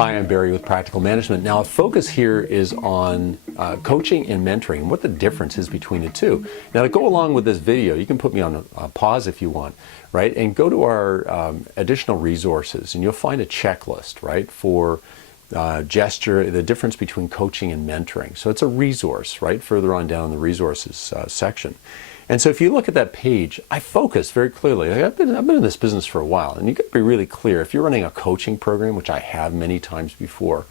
Hi, I'm Barry with Practical Management. Now, a focus here is on coaching and mentoring, what the difference is between the two. Now, to go along with this video, you can put me on a pause if you want, right? And go to our additional resources, and you'll find a checklist, right, for the difference between coaching and mentoring. So it's a resource, right, further on down in the resources section. And so if you look at that page, I focus very clearly. I've been in this business for a while, and you got to be really clear. If you're running a coaching program, which I have many times before,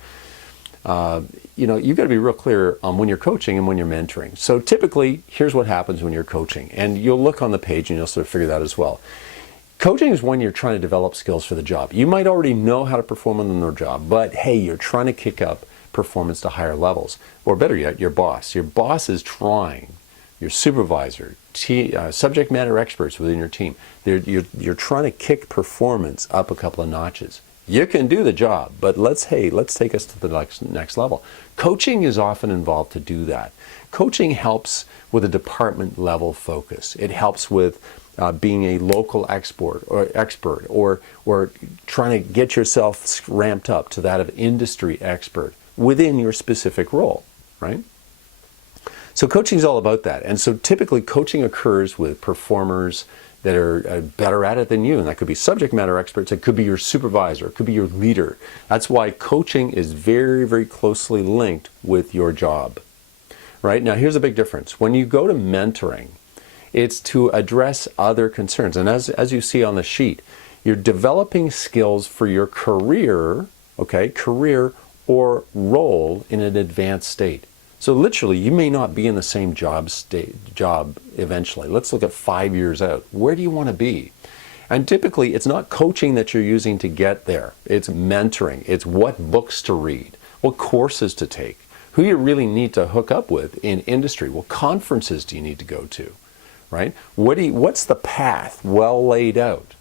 you've got to be real clear on when you're coaching and when you're mentoring. So typically, here's what happens when you're coaching. And you'll look on the page and you'll sort of figure that as well. Coaching is when you're trying to develop skills for the job. You might already know how to perform on the job, but hey, you're trying to kick up performance to higher levels. Or better yet, your boss. Your boss is trying. Your supervisor, subject matter experts within your team, you're trying to kick performance up a couple of notches. You can do the job, but let's take us to the next level. Coaching is often involved to do that. Coaching helps with a department level focus. It helps with being a local expert or trying to get yourself ramped up to that of industry expert within your specific role, right? So coaching is all about that. And so typically coaching occurs with performers that are better at it than you. And that could be subject matter experts. It could be your supervisor. It could be your leader. That's why coaching is very, very closely linked with your job. Right? Now, here's a big difference. When you go to mentoring, it's to address other concerns. And as you see on the sheet, you're developing skills for your career or role in an advanced state. So literally, you may not be in the same job eventually. Let's look at 5 years out. Where do you want to be? And typically, it's not coaching that you're using to get there. It's mentoring. It's what books to read, what courses to take, who you really need to hook up with in industry. What conferences do you need to go to, right? What's the path well laid out?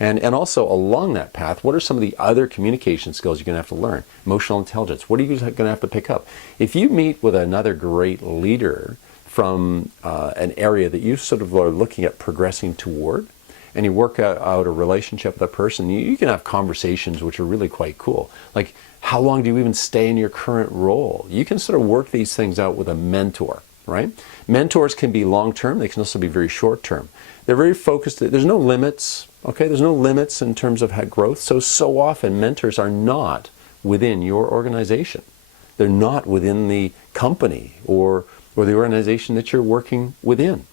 And also along that path, what are some of the other communication skills you're going to have to learn? Emotional intelligence, what are you going to have to pick up? If you meet with another great leader from an area that you sort of are looking at progressing toward, and you work out a relationship with that person, you can have conversations which are really quite cool. Like, how long do you even stay in your current role? You can sort of work these things out with a mentor, right? Mentors can be long-term, they can also be very short-term. They're very focused, there's no limits, okay? There's no limits in terms of growth, so often mentors are not within your organization. They're not within the company or the organization that you're working within.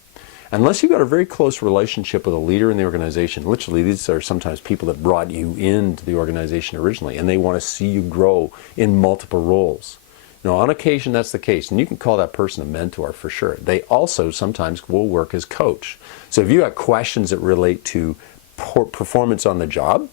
Unless you've got a very close relationship with a leader in the organization, literally these are sometimes people that brought you into the organization originally and they want to see you grow in multiple roles. Now, on occasion, that's the case, and you can call that person a mentor for sure. They also sometimes will work as coach. So if you have questions that relate to performance on the job,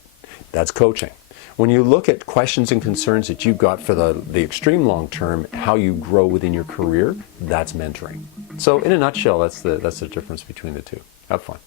that's coaching. When you look at questions and concerns that you've got for the extreme long term, how you grow within your career, that's mentoring. So in a nutshell, that's the difference between the two. Have fun.